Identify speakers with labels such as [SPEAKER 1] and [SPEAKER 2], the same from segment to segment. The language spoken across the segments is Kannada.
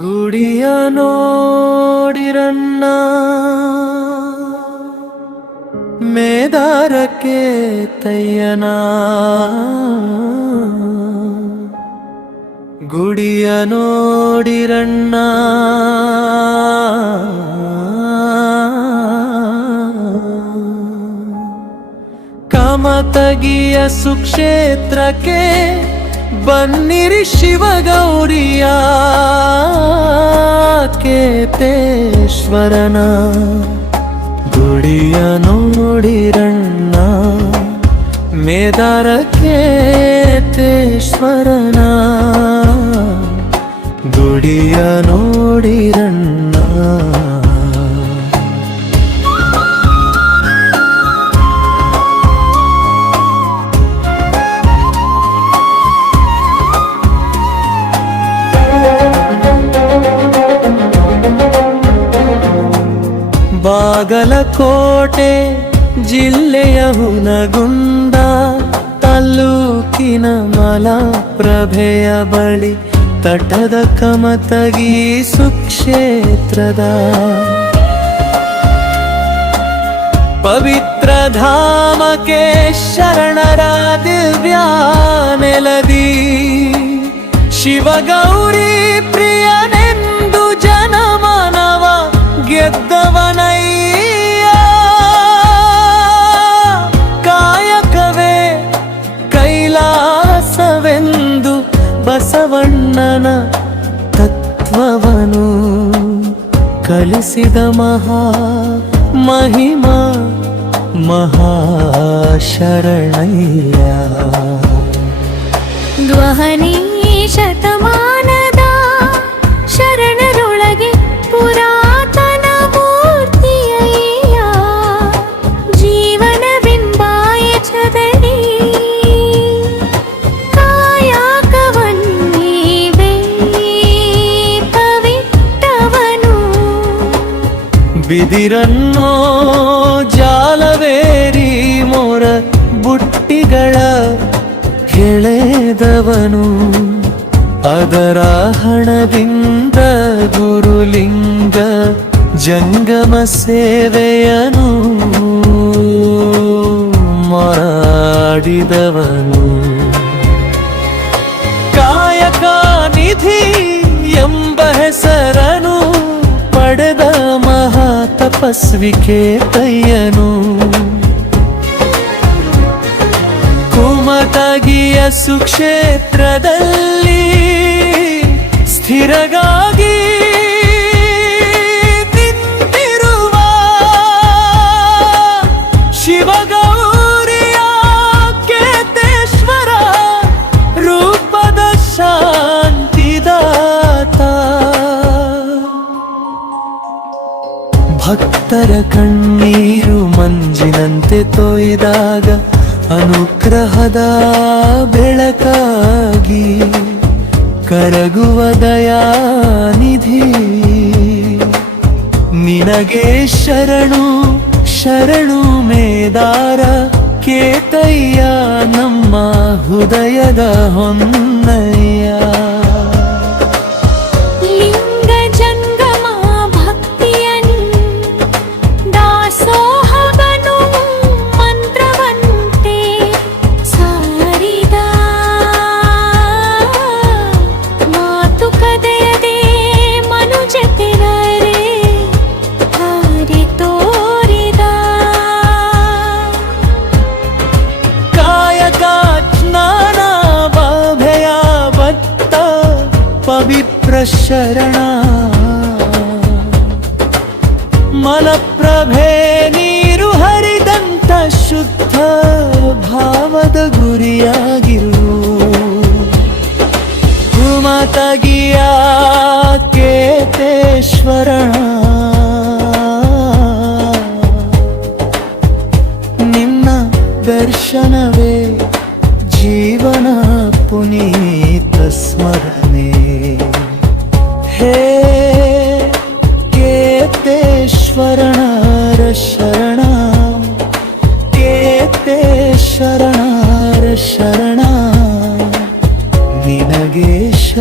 [SPEAKER 1] ಗುಡಿಯ ನೋಡಿರನ್ನ ಮೇದಾರಕ್ಕೆ ತಯ್ಯನ ಗುಡಿಯ ನೋಡಿರಣ್ಣ. ಕಮತಗಿಯ ಸುಕ್ಷೇತ್ರಕ್ಕೆ ಬನ್ನಿರಿ ಶಿವಗೌರಿಯ ಕೇತೇಶ್ವರನ. ಗುಡಿಯ ನೋಡಿರಣ್ಣ ಮೇದಾರ ಕೇತೇಶ್ವರನ. ಗುಡಿಯ ಬಾಗಲಕೋಟೆ ಜಿಲ್ಲೆಯ ಹುನಗುಂದ, ತಾಲ್ಲೂಕಿನ ಮಲಪ್ರಭೆಯ ಬಳಿ ತಟದ ಕಮತಗಿ ಸುಕ್ಷೇತ್ರದ. ಪವಿತ್ರ ಧಾಮಕ್ಕೆ ಶರಣರ ದಿವ್ಯ ನೆಲದಿ. ಶಿವಗೌರಿ ಪ್ರಿಯನೆಂದು ಜನಮನವ ಗೆದ್ದವನಯ್ಯ ಕಲಿಸಿದ ಮಹಾ ಮಹಿಮಾ ಮಹಾಶರಣಯ್ಯ
[SPEAKER 2] ಧ್ವನಿ ಶತಮಾನದ
[SPEAKER 1] ಬಿದಿರನ್ನೋ ಜಾಲವೇರಿ ಮೋರ ಬುಟ್ಟಿಗಳ ಕೆಳೆದವನು. ಅದರ ಹಣದಿಂದ ಗುರುಲಿಂಗ ಜಂಗಮ ಸೇವೆಯನು. ಮಾಡಿದವನು ತಪಸ್ವಿಕೆ ತಯ್ಯನು ಕುಮತಗಿಯ ಸುಕ್ಷೇತ್ರದಲ್ಲಿ ಸ್ಥಿರಗಾಗಿ ತೊಯ್ದಾಗ ಅನುಗ್ರಹದ ಬೆಳಕಾಗಿ ಕರಗುವ ದಯಾನಿಧಿ. ನಿನಗೆ ಶರಣು ಶರಣು ಮೇದಾರ ಕೇತಯ್ಯ ನಮ್ಮ ಹೃದಯದ ಹೊನ್ನಯ್ಯ. ಪವಿತ್ರ ಶರಣ ಮಲಪ್ರಭೆ ನೀರು ಹರಿದಂತ ಶುದ್ಧ ಭಾವದ ಗುರಿಯಾಗಿರು ಕುಮತಗಿಯ ಕೇತೇಶ್ವರಣ.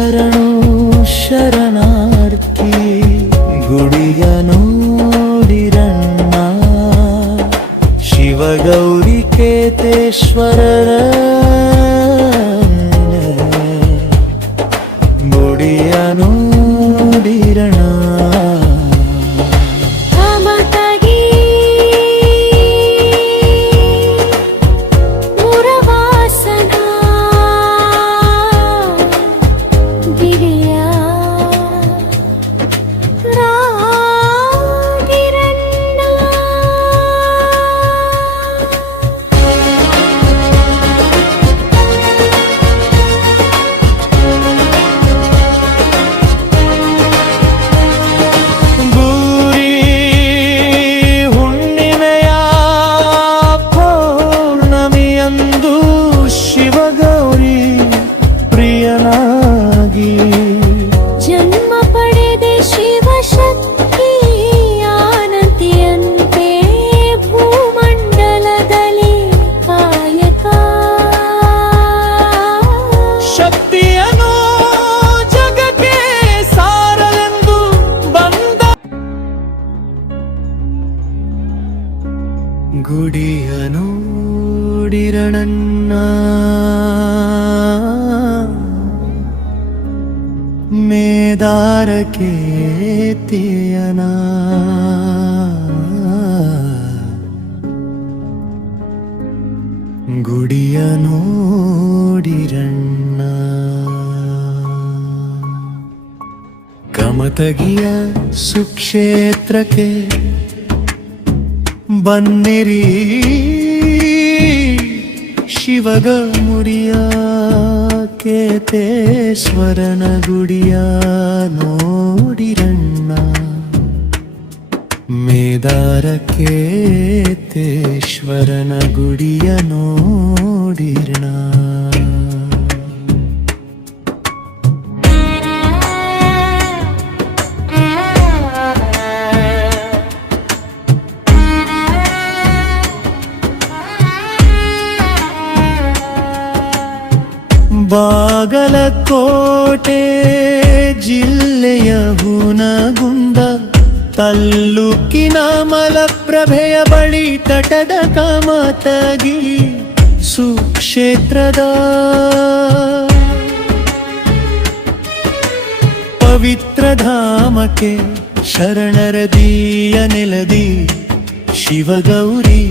[SPEAKER 1] ನಿನಗೆ ಶರಣು ಕೇತಿಯನ ಗುಡಿಯ ನೋಡಿರಣ್ಣ ಕಮತಗಿಯ ಸುಕ್ಷೇತ್ರಕ್ಕೆ ಬನ್ನಿರಿ ಶಿವಗ ಮುರಿಯ ಕೇತೇಶ್ವರನ ಗುಡಿಯ ನೋಡಿರಣ್ಣ. ಮೇದಾರ ಕೇತೇಶ್ವರನ ಗುಡಿಯ ನೋಡಿರಣ ತಾಲ್ಲೂಕಿನ ಮಲಪ್ರಭೆಯ ಬಳಿ ತಟದ ಕಾಮತಗಿ ಸುಕ್ಷೇತ್ರದ ಪವಿತ್ರ ಧಾಮಕ್ಕೆ ಶರಣರದೀಯ ನೆಲದಿ ಶಿವಗೌರಿ.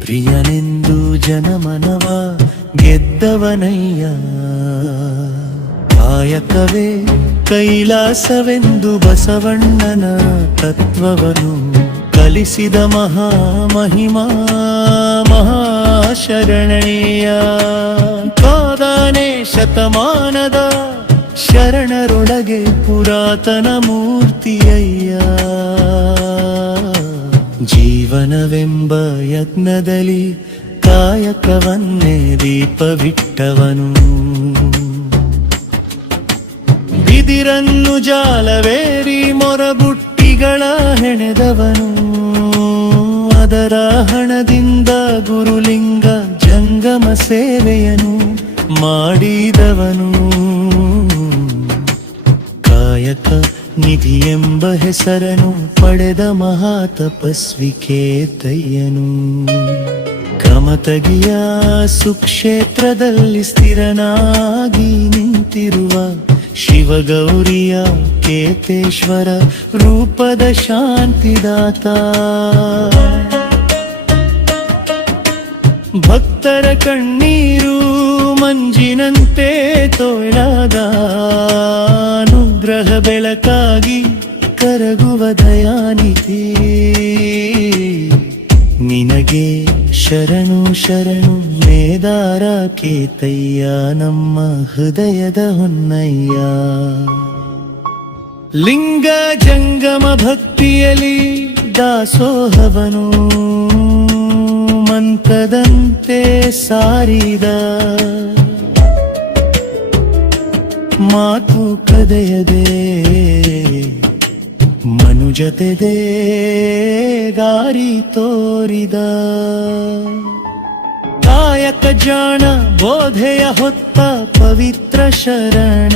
[SPEAKER 1] ಪ್ರಿಯನೆಂದು ಜನಮನವ ಗೆದ್ದವನಯ್ಯ. ಕಾಯಕವೇ ಕೈಲಾಸವೆಂದು ಬಸವಣ್ಣನ ತತ್ವವನು ಕಲಿಸಿದ ಮಹಾ ಮಹಿಮಾ ಮಹಾಶರಣೀಯ ಕಾದಾನೆ ಶತಮಾನದ ಶರಣರೊಳಗೆ ಪುರಾತನ ಮೂರ್ತಿಯಯ್ಯ. ಜೀವನವೆಂಬ ಯಜ್ಞದಲ್ಲಿ ಕಾಯಕವನ್ನೇ ದೀಪವಿಟ್ಟವನು. ಬಿದಿರನ್ನು ಜಾಲವೇರಿ ಮೊರಬುಟ್ಟಿಗಳ ಹೆಣೆದವನು. ಅದರ ಹಣದಿಂದ ಗುರುಲಿಂಗ ಜಂಗಮ ಸೇವೆಯನು ಮಾಡಿದವನು. ಕಾಯಕ ನಿಧಿ ಎಂಬ ಹೆಸರನು ಪಡೆದ ಮಹಾತಪಸ್ವಿ ಕೇತಯ್ಯನು ಕಮತಗಿಯ ಸುಕ್ಷೇತ್ರದಲ್ಲಿ ಸ್ಥಿರನಾಗಿ ನಿಂತಿರುವ ಶಿವಗೌರಿಯ ಕೇತೇಶ್ವರ ರೂಪದ ಶಾಂತಿದಾತ. ಭಕ್ತರ ಕಣ್ಣೀರು ಮಂಜಿನಂತೆ ಅನುಗ್ರಹ ಬೆಳಕಾಗಿ ಕರಗುವ ದಯಾನಿಧಿ. ನಿನಗೆ ಶರಣು ಶರಣು, ಮೇದಾರ ಕೇತಯ್ಯ, ನಮ್ಮ ಹೃದಯದ ಹೊನ್ನಯ್ಯ. ಲಿಂಗ ಜಂಗಮ ಭಕ್ತಿಯಲಿ ದಾಸೋಹವನು, ಮಂತ್ರದಂತೆ ಸಾರಿದ ಮಾತು ಕದೆಯದೆ. ಮನುಜತೆದೆ ಗಾರಿ ತೋರಿದ. ಕಾಯಕ ಜಾಣ, ಬೋಧೆಯ ಹೊತ್ತ ಪವಿತ್ರ ಶರಣ.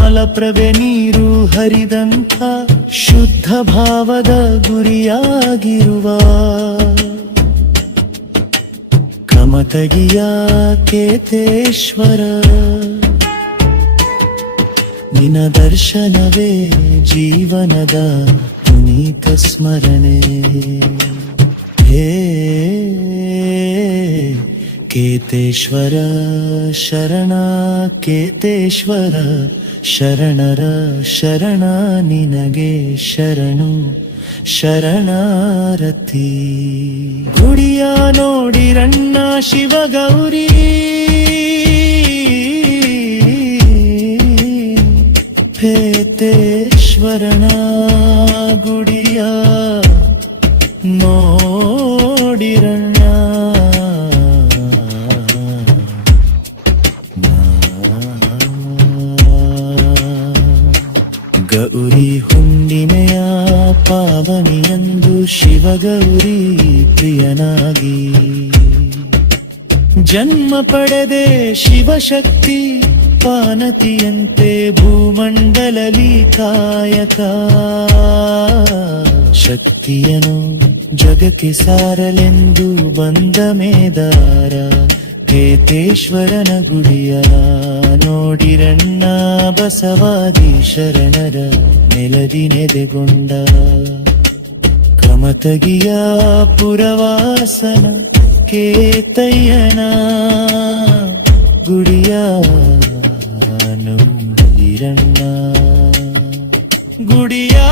[SPEAKER 1] ಮಲಪ್ರಭೆ ನೀರು ಹರಿದಂಥ ಶುದ್ಧ ಭಾವದ ಗುರಿಯಾಗಿರುವ. ಕಮತಗಿಯ ಕೇತೇಶ್ವರ. ನಿನ ದರ್ಶನವೇ ಜೀವನದ ಪುನೀತ ಸ್ಮರಣೆ. ಹೇ ಕೇತೇಶ್ವರ ಶರಣ, ಕೇತೇಶ್ವರ ಶರಣರ ಶರಣ, ನಿನಗೆ ಶರಣು ಶರಣಾರತಿ. ಗುಡಿಯ ನೋಡಿರಣ್ಣ ಶಿವಗೌರಿ. ಭೇತೇಶ್ವರನ ಗುಡಿಯ ನೋಡಿರಣ್ಣ ಗೌರಿ ಹುಣ್ಣಿಮೆಯ ಪಾವನಿಯಂದು ಶಿವಗೌರಿ ಪ್ರಿಯನಾಗಿ. ಜನ್ಮ ಪಡೆದೆ ಶಿವಶಕ್ತಿ ಪಾನತಿಯಂತೆ ಭೂಮಂಡಲಲಿ ಕಾಯಕ. ಶಕ್ತಿಯನು ಜಗಕ್ಕೆ ಸಾರಲೆಂದು ಬಂದ ಮೇದಾರ. ಕೇತೇಶ್ವರನ ಗುಡಿಯ ನೋಡಿರಣ್ಣ ಬಸವಾದಿ ಶರಣರ ನೆಲದಿ ನೆದೆಗೊಂಡ. ಕ್ರಮತಗಿಯ ಪುರವಾಸನ ಕೇತಯ್ಯನ ಗುಡಿಯ. ವೀರಣ್ಣ ಗುಡಿಯಾ